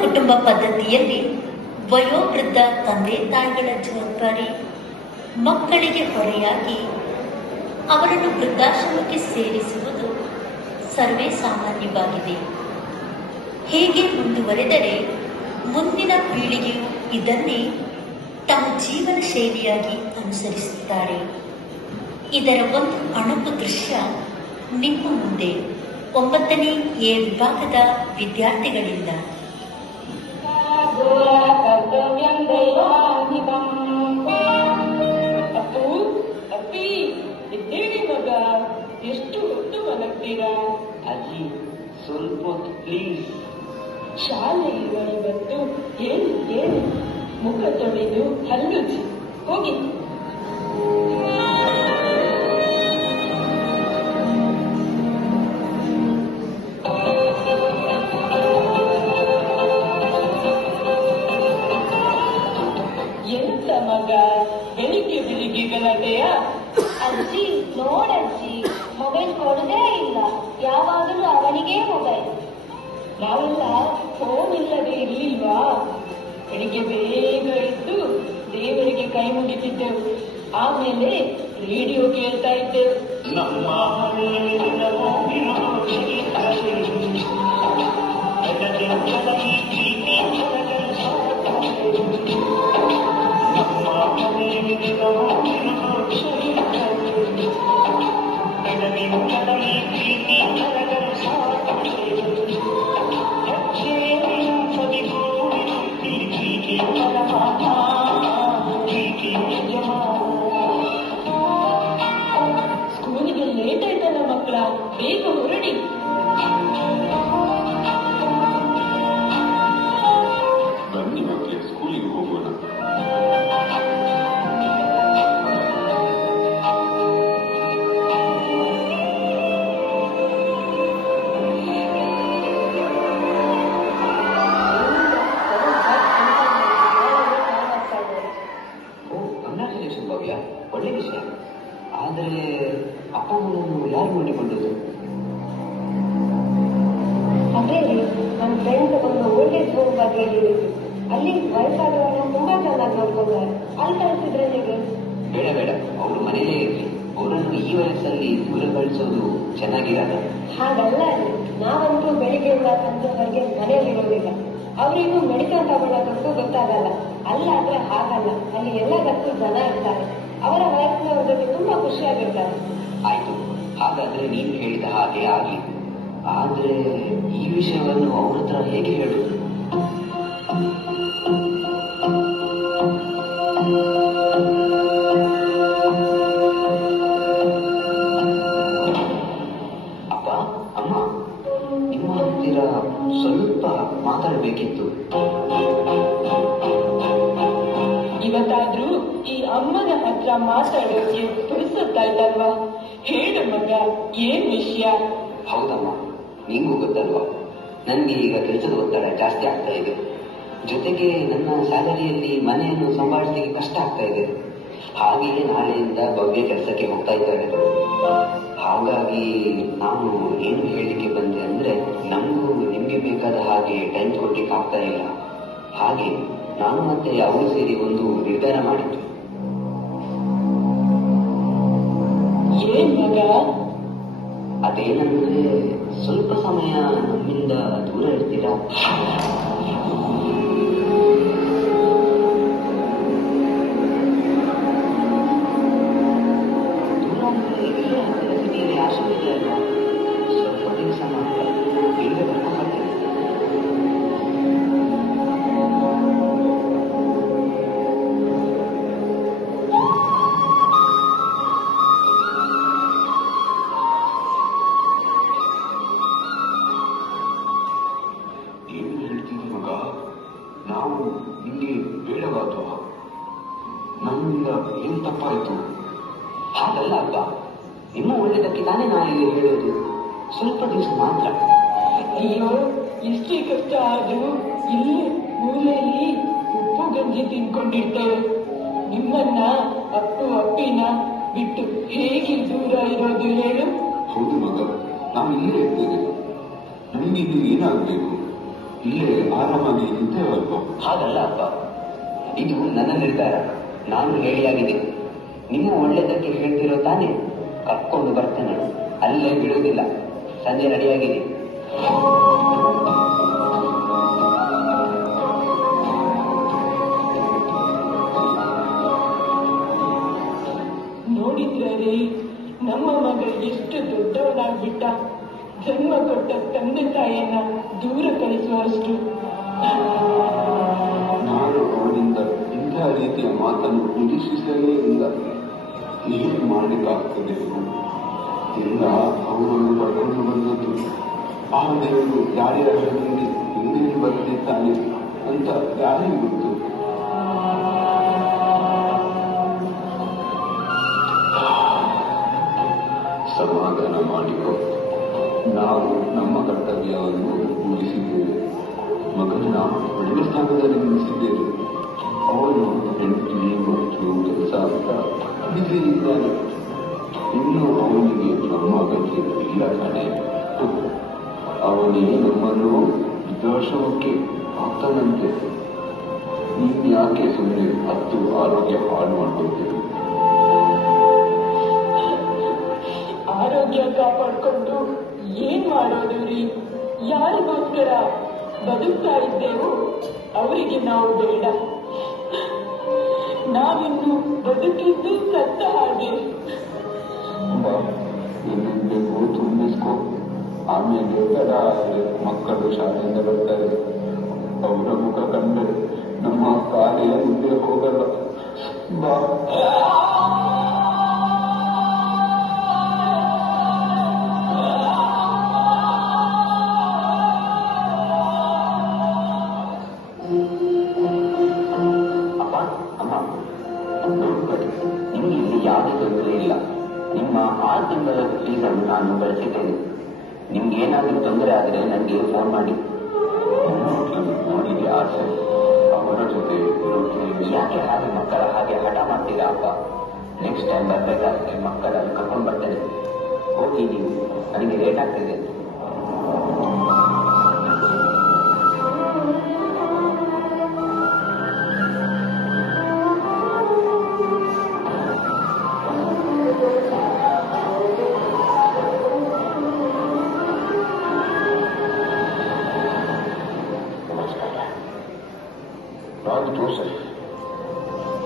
ಕುಟುಂಬ ಪದ್ಧತಿಯಲ್ಲಿ ವಯೋವೃದ್ಧ ತಂದೆ ತಾಯಿಗಳ ಜವಾಬ್ದಾರಿ ಮಕ್ಕಳಿಗೆ ಹೊರೆಯಾಗಿ ಅವರನ್ನು ವೃದ್ಧಾಶ್ರಮಕ್ಕೆ ಸೇರಿಸುವುದು ಸರ್ವೇ ಸಾಮಾನ್ಯವಾಗಿದೆ. ಹೀಗೆ ಮುಂದುವರೆದರೆ ಮುಂದಿನ ಪೀಳಿಗೆಯು ಇದನ್ನೇ ತಮ್ಮ ಜೀವನ ಶೈಲಿಯಾಗಿ ಅನುಸರಿಸುತ್ತಾರೆ. ಇದರ ಒಂದು ಅಣುಕು ದೃಶ್ಯ ನಿಮ್ಮ ಮುಂದೆ 9ನೇ ಎ ವಿಭಾಗದ ವಿದ್ಯಾರ್ಥಿಗಳಿಂದ. ಅಪ್ಪು, ಅಪ್ಪಿ, ಎದ್ದೇಳಿ ಮಗ, ಎಷ್ಟು ಹೊತ್ತು ಮಲಗ್ತೀರಾ? ಅಜ್ಜಿ, ಸ್ವಲ್ಪ ಹೊತ್ತು ಪ್ಲೀಸ್. ಶಾಲೆ ಇರುವ ಇವತ್ತು ಹೇಳಿ ಮುಖ ತೊಳೆದು ಹಲ್ಲುಜ್ಜಿ ಹೋಗಿ. ಎಂತ ಮಗ, ಬೆಳಿಗ್ಗೆ ಗಲಾಟೆಯ? ಅಜ್ಜಿ ನೋಡಜ್ಜಿ, ಮೊಬೈಲ್ ಕೊಡದೇ ಇಲ್ಲ, ಯಾವಾಗಲೂ ಅವನಿಗೆ ಮೊಬೈಲ್. ನಾವೆಲ್ಲ ಫೋನ್ ಇಲ್ಲದೆ ಇರ್ಲಿಲ್ವಾ? ಬೆಳಿಗ್ಗೆ ಬೇಗ ಎದ್ದು ದೇವರಿಗೆ ಕೈ ಮುಗಿತಿದ್ದೆವು, ಆಮೇಲೆ ರೇಡಿಯೋ ಕೇಳ್ತಾ ಇದ್ದೆವು. ನಮ್ಮ ಸ್ಕೂಲಿಗೆ ಲೇಟ್ ಆಯ್ತಲ್ಲ ಮಕ್ಕಳ, ಬೇಗ ಹೊರಡಿ. ಬನ್ನಿ ಮಕ್ಕಳೇ, ಸ್ಕೂಲಿಗೆ ಹೋಗೋಣ. ಕಂಗ್ರಾಚುಲೇಷನ್ ಭವ್ಯ, ಒಳ್ಳೆ ವಿಷಯ. ಆದರೆ ಅಪ್ಪನನ್ನು ಯಾರು ನೋಡಿಕೊಂಡರು? ಅದೇ ನನ್ನ ಫ್ರೆಂಡ್ ಒಂದು ಓಲ್ಡ್ ಏಜ್ ಹೋಮ್ ಬಗ್ಗೆ ಹೇಳಿದ್ರು. ಅಲ್ಲಿ ವಯಸ್ಸಾದವರನ್ನ ತುಂಬಾ ಚೆನ್ನಾಗಿ ನೋಡ್ಕೊಂಡ್ರೆ, ಅಲ್ಲಿ ಕಳಿಸಿದ್ರೆ ಹೇಗೆ? ಬೇಡ, ಅವರು ಮನೆಯಲ್ಲೇ ಇರಲಿ. ಅವರನ್ನು ಈ ವಯಸ್ಸಲ್ಲಿ ದೂರ ಕಳಿಸೋದು ಚೆನ್ನಾಗಿರಲ್ಲ. ಹಾಗಲ್ಲ ರೀ, ನಾವಂತೂ ಬೆಳಿಗ್ಗೆಯಿಂದ ಸಂಜೆವರೆಗೆ ಮನೆಯಲ್ಲಿರೋದಿಲ್ಲ. ಅವರಿಗೂ ಮೆಡಿಕಲ್ ತಗೊಳ್ಳೋದಕ್ಕೂ ಗೊತ್ತಾಗಲ್ಲ. ಅಲ್ಲಾದ್ರೆ ಹಾಗಲ್ಲ, ಅಲ್ಲಿ ಎಲ್ಲದಕ್ಕೂ ಜನ ಇರ್ತಾರೆ. ಅವರ ವಯಸ್ಸಿನವ್ರ ಜೊತೆ ತುಂಬಾ ಖುಷಿಯಾಗಿರ್ತಾರೆ. ಆಯ್ತು, ಹಾಗಾದ್ರೆ ನೀನು ಹೇಳಿದ ಹಾಗೆ ಆಗ್ಲಿ. ಆದ್ರೆ ಈ ವಿಷಯವನ್ನು ಅವ್ರ ಹತ್ರ ಹೇಗೆ ಹೇಳುದು? ಅಪ್ಪ, ಅಮ್ಮ, ನಿಮ್ಮ ಹತ್ತಿರ ಸ್ವಲ್ಪ ಮಾತಾಡಬೇಕಿತ್ತು. ಇವತ್ತಾದ್ರೂ ಈ ಅಮ್ಮನ ಹತ್ರ ಮಾತಾಡೋಕೆ ಪುರುಸೊತ್ತಾಯ್ತಲ್ವಾ? ಹೇಳು ಮಗ, ಏನ್ ವಿಷಯ? ಹೌದಮ್ಮ, ನಿಂಗೂ ಗೊತ್ತಲ್ವಾ, ನನಗೆ ಈಗ ಕೆಲಸದ ಒತ್ತಡ ಜಾಸ್ತಿ ಆಗ್ತಾ ಇದೆ. ಜೊತೆಗೆ ನನ್ನ ಸ್ಯಾಲರಿಯಲ್ಲಿ ಮನೆಯನ್ನು ಸಂಭಾಳಿಸಲಿಕ್ಕೆ ಕಷ್ಟ ಆಗ್ತಾ ಇದೆ. ಹಾಗೆಯೇ ನಾಳೆಯಿಂದ ಭವ್ಯ ಕೆಲಸಕ್ಕೆ ಹೋಗ್ತಾ ಇದ್ದಾರೆ. ಹಾಗಾಗಿ ನಾನು ಏನು ಹೇಳಲಿಕ್ಕೆ ಬಂದೆ ಅಂದ್ರೆ, ನಮಗೂ ನಿಮ್ಗೆ ಬೇಕಾದ ಹಾಗೆ ಟೈಮ್ ಕೊಡ್ಲಿಕ್ಕೆ ಆಗ್ತಾ ಇಲ್ಲ. ಹಾಗೆ ನಾನು ಮತ್ತೆ ಅವರು ಸೇರಿ ಒಂದು ನಿರ್ಧಾರ ಮಾಡಿದ್ದು. ಏನ್ ಮಗ? ಅದೇನಂದ್ರೆ, ಸ್ವಲ್ಪ ಸಮಯ ನಮ್ಮಿಂದ ದೂರ ಇರ್ತೀರಾ? ದೂರ ಅಂದ್ರೆ ಇಲ್ಲೇ ಹತ್ತಿರ ಸಿಟಿಯಲ್ಲಿ ಆಶ್ರಮ ಇದೆ ಅಲ್ವಾ? ಸ್ವಲ್ಪ ದಿವಸ ಮಾತ್ರ ಇಲ್ಲೇ ಬರ್ಕೊಂಡು ಬರ್ತೀನಿ. ಏನು ಹೇಳ್ತೀನಿ ಮಗ, ನಾವು ನಿಮಗೆ ಬೇಡವಾದ್ವಾ? ನಮ್ಮಿಂದ ಏನು ತಪ್ಪಾಯಿತು? ಹಾಗಲ್ಲ ಅಪ್ಪ, ನಿಮ್ಮ ಒಳ್ಳೆದಕ್ಕೆ ತಾನೇ ನಾನು ಇಲ್ಲಿ ಹೇಳೋದು. ಸ್ವಲ್ಪ ದಿವಸ ಮಾತ್ರ. ಅಯ್ಯೋ, ಎಷ್ಟೇ ಕಷ್ಟ ಆದ್ರೂ ಇಲ್ಲಿ ಮೂಲೆಯಲ್ಲಿ ಉಪ್ಪು ಗಂಜಿ ತಿನ್ಕೊಂಡಿರ್ತೇವೆ. ನಿಮ್ಮನ್ನ ಅಪ್ಪು ಅಪ್ಪಿನ ಬಿಟ್ಟು ಹೇಗೆ ದೂರ ಇರೋದು ಹೇಳು? ಹೌದು ಮಗ, ನಾವು ಇಲ್ಲೇ ಇರ್ತೇವೆ. ನಮ್ಗೆ ಇನ್ನು ಏನಾಗಬೇಕು? ಇಲ್ಲೇ ಆರಾಮಾಗಿ ಇದ್ದೇವಲ್ವ? ಹಾಗಲ್ಲ ಅಪ್ಪ, ಇದು ನನ್ನ ನಿರ್ಧಾರ. ನಾನು ಹೇಳಿಯಾಗಿದೆ. ನಿಮ್ಮ ಒಳ್ಳೆದಕ್ಕೆ ಹೇಳ್ತಿರೋ ತಾನೇ. ಕರ್ಕೊಂಡು ಬರ್ತೇನೆ, ಅಲ್ಲೇ ಬಿಡುವುದಿಲ್ಲ. ಸಂಜೆ ರೆಡಿಯಾಗಿದೆ. ನೋಡಿದ್ರಿ, ನಮ್ಮ ಮಗ ಎಷ್ಟು ದೊಡ್ಡವನಾಗ್ಬಿಟ್ಟ. ಜನ್ಮ ಕೊಟ್ಟ ತಂದೆ ತಾಯಿಯನ್ನ ದೂರ ಕಳಿಸುವಷ್ಟು. ನಾನು ಅವನಿಂದ ಇಂಥ ರೀತಿಯ ಮಾತನ್ನು ನಿರೀಕ್ಷಿಸಲೇ ಇಲ್ಲ. ಏನು ಮಾಡಲಿಕ್ಕಾಗ್ತದೆ? ಇಲ್ಲ, ಅವರನ್ನು ಪಡ್ಕೊಂಡು ಬಂದದ್ದು ಆ ದೇವರು ಯಾರ್ಯಾರ ಹಣದಲ್ಲಿ ಹಿಂದೆ ಬರೆದಿದ್ದಾನೆ ಅಂತ ಯಾರಿಗೂ ಗೊತ್ತು. ಸಮಾಧಾನ ಮಾಡಿಕೊ. ನಾವು ನಮ್ಮ ಕರ್ತವ್ಯವನ್ನು ಮುಗಿಸಿದ್ದೇವೆ. ಮಗನ ಒಳ್ಳೆ ಸ್ಥಾನದಲ್ಲಿ ನಿಲ್ಲಿಸಿದ್ದೇವೆ. ಅವನು ಹೆಂಡತಿ ಮತ್ತು ಕೆಲಸ ಅಂತ ಬಿಸಿ ಇದ್ದಾನೆ. ಇನ್ನು ಅವನಿಗೆ ನಮ್ಮ ಅಗತ್ಯ ಇಲ್ಲ ಕಣೆ. ಅವನೇ ನಮ್ಮನ್ನು ವೃದ್ಧಾಶ್ರಮಕ್ಕೆ ಹಾಕ್ತಾನಂತೆ. ನೀನು ಯಾಕೆ ಸುಮ್ಮನೆ ಹತ್ತು ಆರೋಗ್ಯ ಹಾಳು ಮಾಡ್ಕೊಳ್ತೇವೆ? ಆರೋಗ್ಯ ಕಾಪಾಡ್ಕೊಂಡು ಏನ್ ಮಾಡೋದು ರೀ? ಯಾರಿಗೋಸ್ಕರ ಬದುಕ್ತಾ ಇದ್ದೇವೋ ಅವರಿಗೆ ನಾವು ಬೇಡ. ನಾವಿನ್ನು ಬದುಕಿದ್ದು ಸತ್ತ ಹಾಗೆ. ಬೇಕು ತುಂಬಿಸ್ಕೊ. ಆಮೇಲೆ ತಡ ಮಕ್ಕಳು ಶಾಲೆಯಿಂದ ಬರ್ತಾರೆ. ಅವರ ಮುಖ ಕಂಡರೆ ನಮ್ಮ ಕಾಲೇ ಮುಂದೆ ಹೋಗಲ್ಲ. ಬಾ. ನಿಮಗೆ ಇಲ್ಲಿ ಯಾವುದೇ ತೊಂದರೆ ಇಲ್ಲ. ನಿಮ್ಮ 6 ತಿಂಗಳ ಫೀಸನ್ನು ನಾನು ಬಳಸಿದ್ದೇನೆ. ನಿಮ್ಗೆ ಏನಾದರೂ ತೊಂದರೆ ಆದರೆ ನನಗೆ ಫೋನ್ ಮಾಡಿ. ನೋಡಿಗೆ ಆಸೆ, ಅವರ ಜೊತೆ ಯಾಕೆ ಹಾಗೆ ಮಕ್ಕಳ ಹಾಗೆ ಹಠ ಮಾಡ್ತೀರಾ ಅಪ್ಪ? ನೆಕ್ಸ್ಟ್ ಟೈಮ್ ಬರ್ಬೇಕಾದ್ರೆ ಮಕ್ಕಳನ್ನು ಕರ್ಕೊಂಡು ಬರ್ತೇನೆ. ಹೋಗಿ ನೀವು, ನನಗೆ ಲೇಟ್ ಆಗ್ತಿದೆ. ನಾನು ಜೋಸೆಫ್,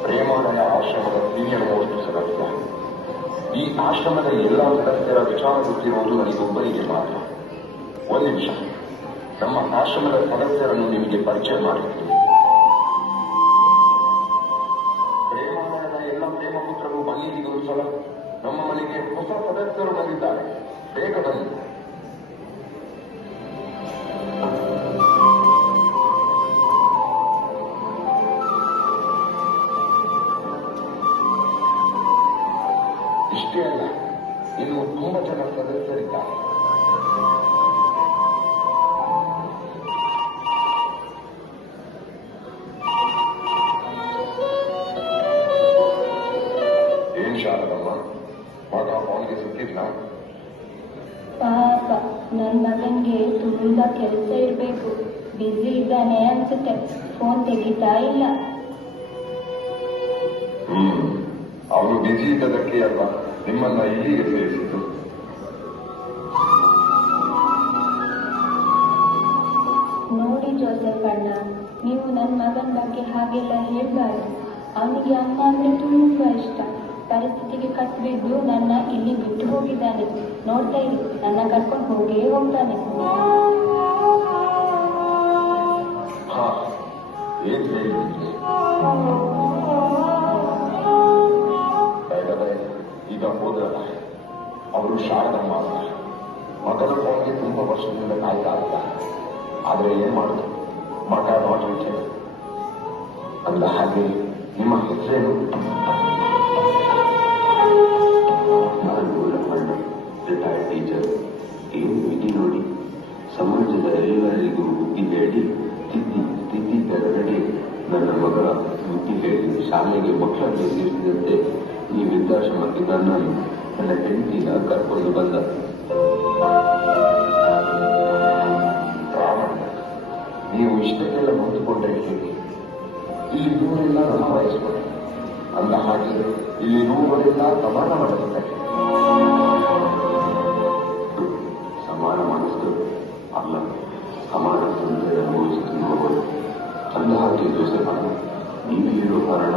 ಪ್ರೇಮಾಲಯ ಆಶ್ರಮದ ಸೀನಿಯರ್ ಮೋಸ್ಟ್ ಸದಸ್ಯ. ಈ ಆಶ್ರಮದ ಎಲ್ಲ ಸದಸ್ಯರ ವಿಚಾರ ಗೊತ್ತಿರುವುದು ನನಗೊಬ್ಬರಿಗೆ ಮಾತ್ರ. ಒಂದು ನಿಮಿಷ, ನಮ್ಮ ಆಶ್ರಮದ ಸದಸ್ಯರನ್ನು ನಿಮಗೆ ಪರಿಚಯ ಮಾಡುತ್ತೀನಿ. ಪ್ರೇಮಾಲಯದ ಎಲ್ಲ ಪ್ರೇಮಪುತ್ರರು ಬನ್ನಿ. ಒಂದು ಸಲ ನಮ್ಮ ಮನೆಗೆ ಹೊಸ ಸದಸ್ಯರು ಬಂದಿದ್ದಾರೆ. ಬೇಗ ಬನ್ನಿ. ಇಷ್ಟೇ ಅಲ್ಲ, ಇನ್ನು ತುಂಬಾ ಜನ ಸದಸ್ಯರಿದ್ದಾರೆ. ಏನ್ ಶಾರದಮ್ಮ, ಮಗ ಅವನಿಗೆ ಸಿಕ್ಕಿದ್ನ? ಪಾಪ, ನನ್ನ ಮಗನ್ಗೆ ತುಂಬಾ ಕೆಲಸ ಇರ್ಬೇಕು. ಬ್ಯುಸಿ ಇದ್ದಾನೆ ಅನ್ಸುತ್ತೆ. ಫೋನ್ ತೆಗಿತಾ ಇಲ್ಲ. ಅವನು ಬಿಜಿ ಇದ್ದದಕ್ಕೆ ಅಲ್ವಾ ನಿಮ್ಮನ್ನ ಇಲ್ಲಿಗೆ ಸೇರಿಸಿದ್ದು. ನೋಡಿ ಜೋಸೆಫ್ ಅಣ್ಣ, ನೀವು ನನ್ನ ಮಗನ ಬಗ್ಗೆ ಹಾಗೆಲ್ಲ ಹೇಳ್ಬಾರ್ದು. ಅವನಿಗೆ ಅಮ್ಮ ಅಂದ್ರೆ ತುಂಬಾ ಇಷ್ಟ. ಪರಿಸ್ಥಿತಿಗೆ ಕಟ್ಬಿದ್ದು ನನ್ನ ಇಲ್ಲಿ ಬಿಟ್ಟು ಹೋಗಿದ್ದಾನೆ. ನೋಡ್ತಾ ಇರಿ, ನನ್ನ ಕರ್ಕೊಂಡು ಹೋಗೇ ಹೋಗ್ತಾನೆ. ಹಾ, ಏನ್ ಹೇಳಿದ್ರಿ? ಈಗ ಹೋದ್ರಲ್ಲ, ಅವರು ಶಾರದಮ್ಮ ಅಲ್ಲ. ಮಗನ ಫೋನ್ಗೆ ತುಂಬಾ ವರ್ಷದಿಂದ ಕಾಯ್ತಾ ಇಲ್ಲ. ಆದ್ರೆ ಏನ್ ಮಾಡುದು, ಮಗ ನಾಟ್ ರಿಟೈರ್ಡ್ ಅಂದ ಹಾಗೆ ನಿಮ್ಮ ಹೆಸರೇನು? ನಾನು ರಮಣ್ಣ, ರಿಟೈರ್ಡ್ ಟೀಚರ್. ಏನು ವಿಧಿ ನೋಡಿ, ಸಮಾಜದ ಎಲ್ಲರಿಗೂ ಬುದ್ಧಿ ಹೇಳಿ ತಿದ್ದಿ ತೆರಗಡೆ ನನ್ನ ಮಗ ಬುದ್ಧಿ ಹೇಳಿ ಶಾಲೆಗೆ ಮಕ್ಕಳನ್ನು ಸೇರಿಸಿದಂತೆ ಈ ವೃದ್ಧಾಶ್ರಮಕ್ಕೆ ನನ್ನನ್ನು ನನ್ನ ಹೆಂಡತಿನ ಕರ್ಕೊಂಡು ಬಂದ. ರಾಮಣ್ಣ, ಇಷ್ಟೆಲ್ಲ ನೊಂದುಕೊಂಡ್ರೆ ಹೇಗೆ? ಇಲ್ಲಿ ಇವರೆಲ್ಲ ನಮ್ಮ ವಯಸ್ಸು, ಅಂದ ಹಾಗೆ ಇಲ್ಲಿ ಇರುವವರೆಲ್ಲ ಸಮಾನ ಮನಸ್ಸಿದ್ದಾರೆ. ಸಮಾನ ಮನಸ್ಸು ಅಲ್ಲ, ಸಮಾನ ತೊಂದರೆ ಅನುಭವಿಸುತ್ತಿರುವವರು. ಅಂದ ಹಾಗೆ ಜೋಸೆಫ್, ನೀವು ಇರೋ ಕಾರಣ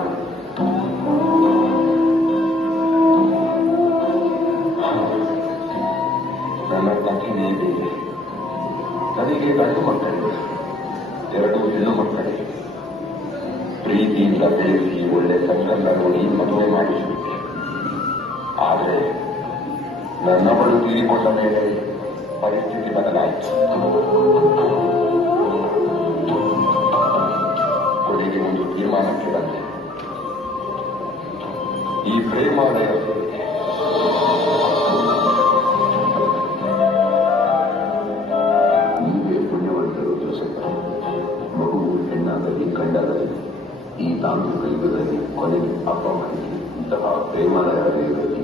ನನ್ನ ಕಥೆಯೇ ಬೇರೆ. ನನಗೆ ಗಂಡು ಮಕ್ಕಳಿಗೆ 2 ಹೆಣ್ಣು ಮಕ್ಕಳಿಗೆ ಪ್ರೀತಿಯಿಂದ ಬೆಳೆಸಿ ಒಳ್ಳೆ ಸಂಬಂಧ ನೋಡಿ ಮದುವೆ ಮಾಡಿಸುತ್ತೆ. ಆದರೆ ನನ್ನವಳು ತೀರಿಕೊಂಡ ಮೇಲೆ ಪರಿಸ್ಥಿತಿ ಬದಲಾಯಿತು. ಕೊನೆಗೆ ಒಂದು ತೀರ್ಮಾನಕ್ಕೆ ಬಂದೆ. ಈ ಪ್ರೇಮಾಲಯ ನೀವೇ ಪುಣ್ಯವಂತರು ಜೋಸೆಫ್. ಮಗುವು ಹೆಣ್ಣಾಗಲಿ ಗಂಡಾಗಲಿ ಈ ತಾಂತ್ರಿಕ ಯುಗದಲ್ಲಿ ಕೊನೆಗೆ ಅಪ್ಪ ಅಮ್ಮನಿಗೆ ಇಂತಹ ಪ್ರೇಮಾಲಯ ಇರಲಿ.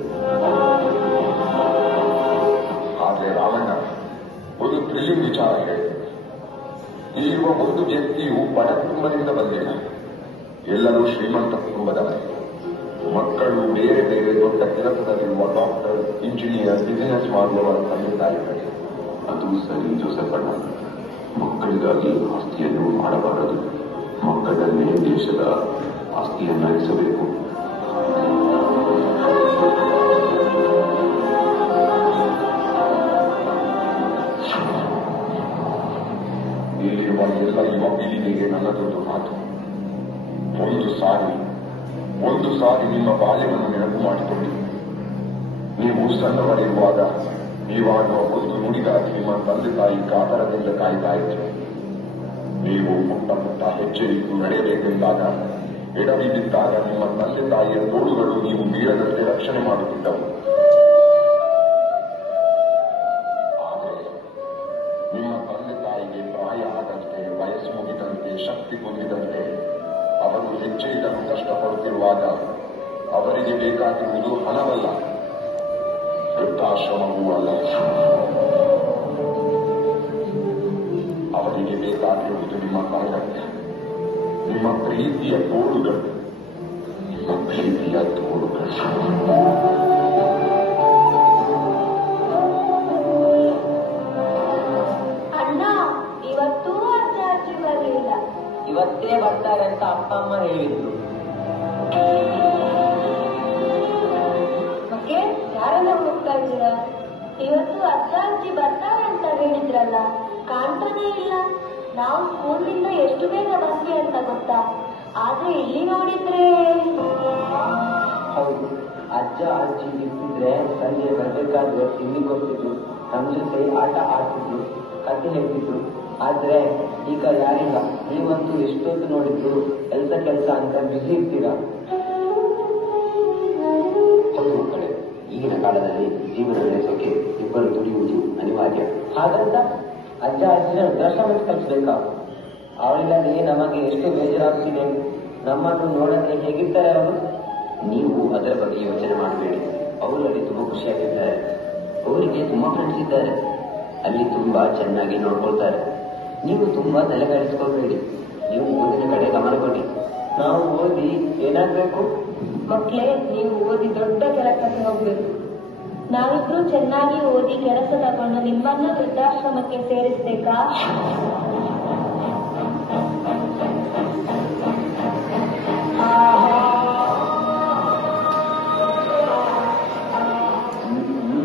ಆದರೆ ರಾಮಣ್ಣ ಒಂದು ಥ್ರಿಲ್ಲಿಂಗ್ ವಿಚಾರ ಹೇಳಿದೆ. ಇಲ್ಲಿರುವ ಒಂದು ವ್ಯಕ್ತಿಯು ಬಡ ಕುಟುಂಬದಿಂದ ಬಂದಿಲ್ಲ, ಎಲ್ಲರೂ ಶ್ರೀಮಂತ ಕುಟುಂಬದವರು. ಮಕ್ಕಳು ಬೇರೆ ಬೇರೆ ದೊಡ್ಡ ಕೆಲಸದಲ್ಲಿರುವ ಡಾಕ್ಟರ್, ಇಂಜಿನಿಯರ್, ಬಿಸಿನೆಸ್ ಮಾಡುವವರ ತಂದೆ ತಾಯಿಗಳು. ಅದು ಸರಿ ಜೋಸೆಫ್ ಅಣ್ಣ, ಮಕ್ಕಳಿಗಾಗಿ ಆಸ್ತಿಯನ್ನು ಮಾಡಬಾರದು. ಮಕ್ಕಳನ್ನೇ ದೇಶದ ಆಸ್ತಿಯನ್ನಾಗಿಸಬೇಕು. ಇಲ್ಲಿರುವ ಎಲ್ಲ ಯುವ ಪೀಳಿಗೆಗೆ ನನ್ನದೊಂದು ಮಾತು. ಒಂದು ಸಾರಿ ನಿಮ್ಮ ಬಾಲ್ಯವನ್ನು ನೆನಪು ಮಾಡಿಕೊಳ್ಳಿ. ನೀವು ಸಣ್ಣವರಿರುವಾಗ ನೀವಾಡುವ ಒಂದು ನುಡಿಗಾಗಿ ನಿಮ್ಮ ತಂದೆ ತಾಯಿ ಕಾತರದಿಂದ ಕಾಯ್ತಾ ಇದ್ರು. ನೀವು ಪುಟ್ಟ ಪುಟ್ಟ ಹೆಜ್ಜೆ ಇಟ್ಟು ನಡೆಯಬೇಕೆಂದಾಗ ಎಡವಿ ಬಿದ್ದಾಗ ನಿಮ್ಮ ತಂದೆ ತಾಯಿಯ ತೋಳುಗಳು ನೀವು ಬೀಳದಂತೆ ರಕ್ಷಣೆ ಮಾಡುತ್ತಿದ್ದವು. ಆದರೆ ನಿಮ್ಮ ತಂದೆ ತಾಯಿಗೆ ಪ್ರಾಯ ಆದಂತೆ, ವಯಸ್ಸು ಮುಗಿದಂತೆ, ಶಕ್ತಿ ಕುಂದಿದಂತೆ ಅವರು ಹೆಜ್ಜೆ ಇಡಲು ಕಷ್ಟಪಡುತ್ತಿರುವಾಗ ಅವರಿಗೆ ಬೇಕಾಗಿರುವುದು ಹಣವಲ್ಲ, ವೃದ್ಧಾಶ್ರಮವೂ ಅಲ್ಲ. ಅವರಿಗೆ ಬೇಕಾಗಿರುವುದು ನಿಮ್ಮ ಕಾಯಕ, ನಿಮ್ಮ ಪ್ರೀತಿಯ ತೋಳುಗಳು, ನಿಮ್ಮ ಪ್ರೀತಿಯ ತೋಳುಗಳು. ಅಣ್ಣ, ಇವತ್ತೂ ಅಜ್ಜ ಅಜ್ಜಿ ಬರಲಿಲ್ಲ. ಇವತ್ತೇ ಬರ್ತಾರೆ ಅಂತ ಅಪ್ಪ ಅಮ್ಮ ಹೇಳಿದ್ರು. ಓಕೆ, ಯಾರೆಲ್ಲ ಹೋಗ್ತಾ ಇದ್ದೀರಾ? ಇವತ್ತು ಅಜ್ಜ ಅಜ್ಜಿ ಬರ್ತಾರೆ ಅಂತ ಹೇಳಿದ್ರಲ್ಲ, ಕಾಣ್ತಾನೇ ಇಲ್ಲ. ನಾವು ಸ್ಕೂಲ್ನಿಂದ ಎಷ್ಟು ಬೇಗ ಬಂದ್ವಿ ಅಂತ ಗೊತ್ತಾ? ಆದ್ರೆ ಇಲ್ಲಿ ನೋಡಿದ್ರೆ ಹೌದು, ಅಜ್ಜ ಅಜ್ಜಿ ಇರ್ತಿದ್ರೆ ಸಂಜೆ ಬರ್ಬೇಕಾದ್ರೆ ತಿಂಡಿ ಕೊಡ್ತಿದ್ರು, ನಮ್ಮ ಜೊತೆ ಆಟ ಆಡ್ತಿದ್ರು, ಕತೆ ಹೇಳ್ತಿದ್ರು. ಆದ್ರೆ ಈಗ ಯಾರಿಲ್ಲ. ನೀವಂತೂ ಎಷ್ಟೊತ್ತು ನೋಡಿದ್ರು ಕೆಲಸ ಅಂತ ಬಿಸಿ ಇರ್ತೀರಾ. ಹೌದು ಮಕ್ಕಳೇ, ಈಗಿನ ಕಾಲದಲ್ಲಿ ಜೀವನ ನಡೆಸೋಕೆ ಇಬ್ಬರು ದುಡಿಯುವುದು ಅನಿವಾರ್ಯ. ಹಾಗಂತ ಅಜ್ಜ ಅಜ್ಜಿನ ವೃದ್ಧಾಶ್ರಮಕ್ಕೆ ಕಳಿಸ್ಬೇಕಾ? ಅವಳಿಲ್ಲದೆ ನಮಗೆ ಎಷ್ಟು ಬೇಜಾರಾಗ್ತಿದೆ. ನಮ್ಮನ್ನು ನೋಡದೆ ಹೇಗಿರ್ತಾರೆ ಅವರು? ನೀವು ಅದರ ಬಗ್ಗೆ ಯೋಚನೆ ಮಾಡಬೇಡಿ. ಅವರು ಅಲ್ಲಿ ತುಂಬಾ ಖುಷಿಯಾಗಿದ್ದಾರೆ. ಅವರಿಗೆ ತುಂಬಾ ಫ್ರೆಂಡ್ಸ್ ಇದ್ದಾರೆ. ಅಲ್ಲಿ ತುಂಬಾ ಚೆನ್ನಾಗಿ ನೋಡ್ಕೊಳ್ತಾರೆ. ನೀವು ತುಂಬಾ ತಲೆಗಾಡಿಸ್ಕೊಳ್ಬೇಡಿ. ನೀವು ಓದಿನ ಕಡೆ ಗಮನ ಕೊಡಿ. ನಾವು ಓದಿ ಏನಾಗಬೇಕು? ಮಕ್ಕಳೇ, ನೀವು ಓದಿ ದೊಡ್ಡ ಕೆಲಸಕ್ಕೆ ಹೋಗ್ಬೇಕು. ನಾವಿಬ್ರು ಚೆನ್ನಾಗಿ ಓದಿ ಕೆಲಸ ತಗೊಂಡು ನಿಮ್ಮನ್ನ ವೃದ್ಧಾಶ್ರಮಕ್ಕೆ ಸೇರಿಸ್ಬೇಕಾ?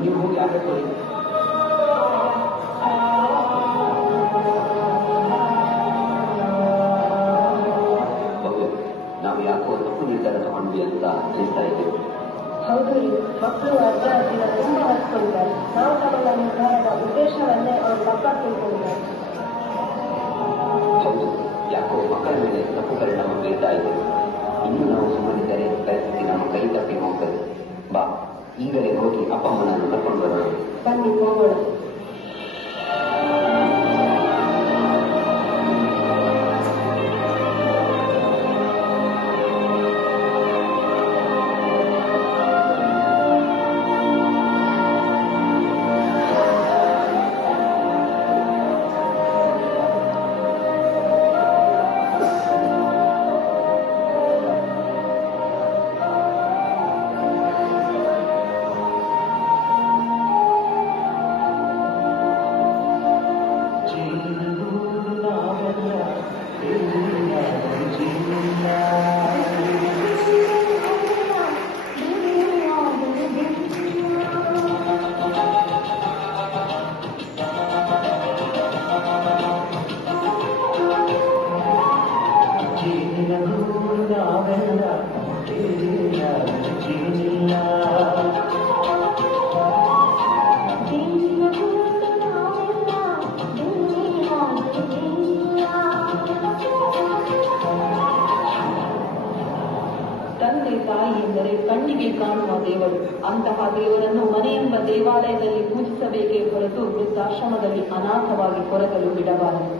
ನೀವು ಯಾಕೆ ಕೊಡಿ? ಹೌದು, ನಾವು ಯಾಕೋ ತಪ್ಪು ನಿರ್ಧಾರ ತಗೊಂಡ್ವಿ ಅಂತ ಅನಿಸ್ತಾ ಇದ್ದೇವೆ. ಹೌದು ರೀ, ಮಕ್ಕಳು ಅಜ್ಜ ಅಜ್ಜಿನ ತುಂಬಾ ಹಚ್ಕೊಂಡಿದ್ದಾರೆ. ನಾವು ತಗೊಂಡ ನಿರ್ಧಾರದ ಉದ್ದೇಶವನ್ನೇ ಅವರು ತಪ್ಪಾಗಿ ತಿಳ್ಕೊಂಡಿದ್ದಾರೆ. ಹೌದು, ಯಾಕೋ ಮಕ್ಕಳ ಮೇಲೆ ತಪ್ಪು ಪರಿಣಾಮ ಬೀರ್ತಾ ಇದೆ. ಇನ್ನು ನಾವು ಸುಮ್ಮನಿದ್ದರೆ ಪರಿಸ್ಥಿತಿ ನಮ್ಮ ಕೈ ತಪ್ಪಿ ಹೋಗ್ತದೆ. ಬಾ, ಈಗಲೇ ಹೋಗಿ ಅಪ್ಪ ಅಮ್ಮನನ್ನು ಕರ್ಕೊಂಡು ಬರೋಣ. ಬನ್ನಿ ಹೋಗೋಣ. ತಂದೆ ತಾಯಿ ಎಂದರೆ ಕಣ್ಣಿಗೆ ಕಾಣುವ ದೇವರು. ಅಂತಹ ದೇವರನ್ನು ಮನೆಯೆಂಬ ದೇವಾಲಯದಲ್ಲಿ ಪೂಜಿಸಬೇಕೇ ಹೊರತು ವೃದ್ಧಾಶ್ರಮದಲ್ಲಿ ಅನಾಥವಾಗಿ ಕೊರಗಲು ಬಿಡಬಾರದು.